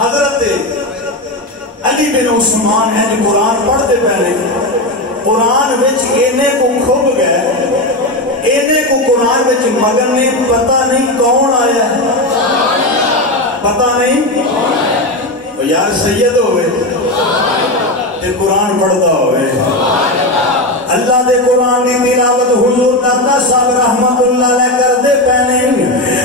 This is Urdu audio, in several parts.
حضرت علی بن عثمان ہیں قرآن پڑھتے پہلے قرآن وچ اینے کو کھب گئے اینے کو قرآن وچ مگن نے پتہ نہیں کون آیا ہے پتہ نہیں یار سید ہوئے تے قرآن پڑھتا ہوئے اللہ دے قرآن دی تلاوت حضور داتا صاحب رحمت اللہ علیہ کر دے پہنے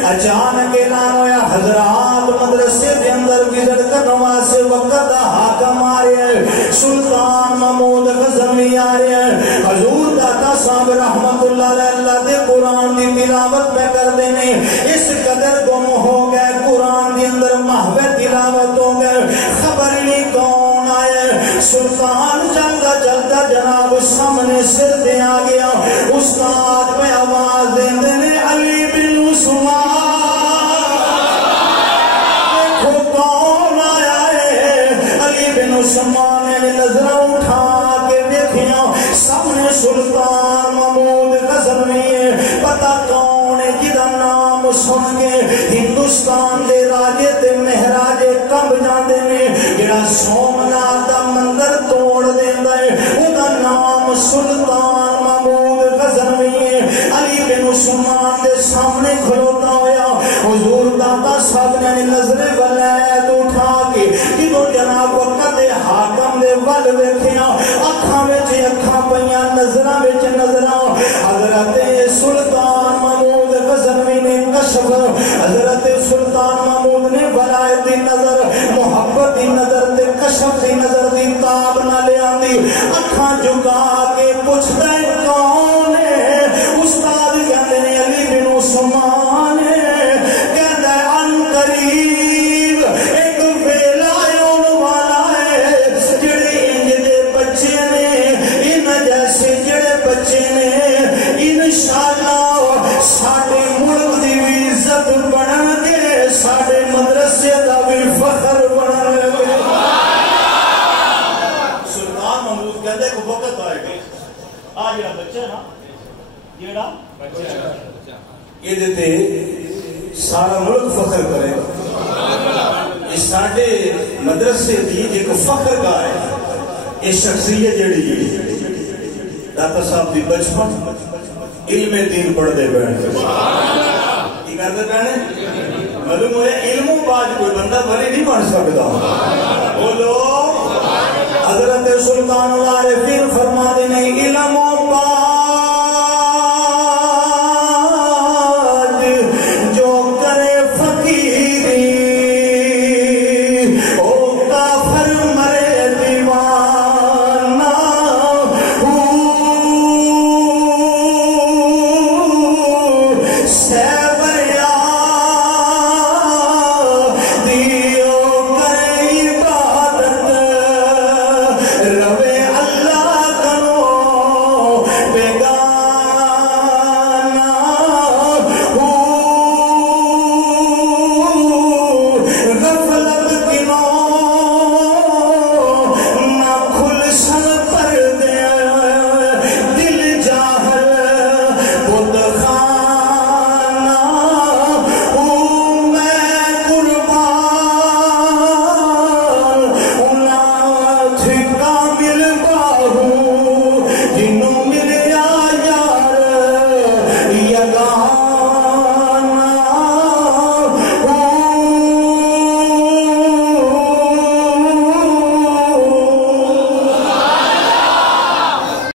اچانک اعلان ہویا حضرات مدرسے دے اندر وزٹ کرنے واسطے وقت حاکم آ رہے ہیں سلطان محمود غزنوی آ رہے ہیں حضور داتا صاحب رحمت اللہ علیہ اللہ دے قرآن دی تلاوت میں کر دینے اس قدر گم ہو گئے قرآن دی اندر محو تلاوت ہو گئے خبر نہیں کون آئے سلطان چلتا چلتا جناب سامنے سر دے آ گیا استاد میں آواز دیں دینے علی بن عثمان دیکھو کون آیا ہے علی بن عثمان نے نظر اٹھا کے دیکھیا سامنے سلطان محمود غزنوی پتہ کون ہے جدا نام سن کے ہندوستان دے راجے تے مہراج کمب جاندے نے جڑا سومناتھ دا مندر توڑ دیندا ہے اوندا نام سلطان محمود غزنوی علی بن عثمان دے سامنے کھلوتا ہویا حضور داتا صاحب نے نظر ولایت اٹھا کے جدوں جناب وقت حاکم دے ول ویکھیا اکھاں وچ اکھاں پیاں نظراں وچ نظراں حضرت سلطان محمود غزنوی نے کشف حضرت سلطان محمود نے ولایت دی نظر محبت دی نظر تے کشف دی نظر دی تاب نہ لے آندی اکھاں جھکا کے پوچھدا ہے کون ہے استاد کہندے نے علی بن عثمان کہندا ہے ان قریب ایک ویلا اون والا ہے جڑے انج دے بچے نے ان جیسے جڑے بچے نے انشاءاللہ ساڈے ملک دی بھی عزت بنن گے ساڈے مدرسے دا بھی فخر بنن گے سلطان محمود کہتے کو وقت آئے گا آج جڑا بچہ نا جڑا بچہ یہ دیتے سارا ملک فخر کرے یہ ساڈے مدرسے دی ایک فخر کا ہے یہ شخصیت جڑی داتا صاحب دی بچپن علم دین پڑھ دے بیٹھے یہ کرتے بیٹھے معلوم ہوئے علم و باج کوئی بندہ بھلے نہیں بن سکتا بولو حضرت سلطان العارفین فرما دینے علم و باج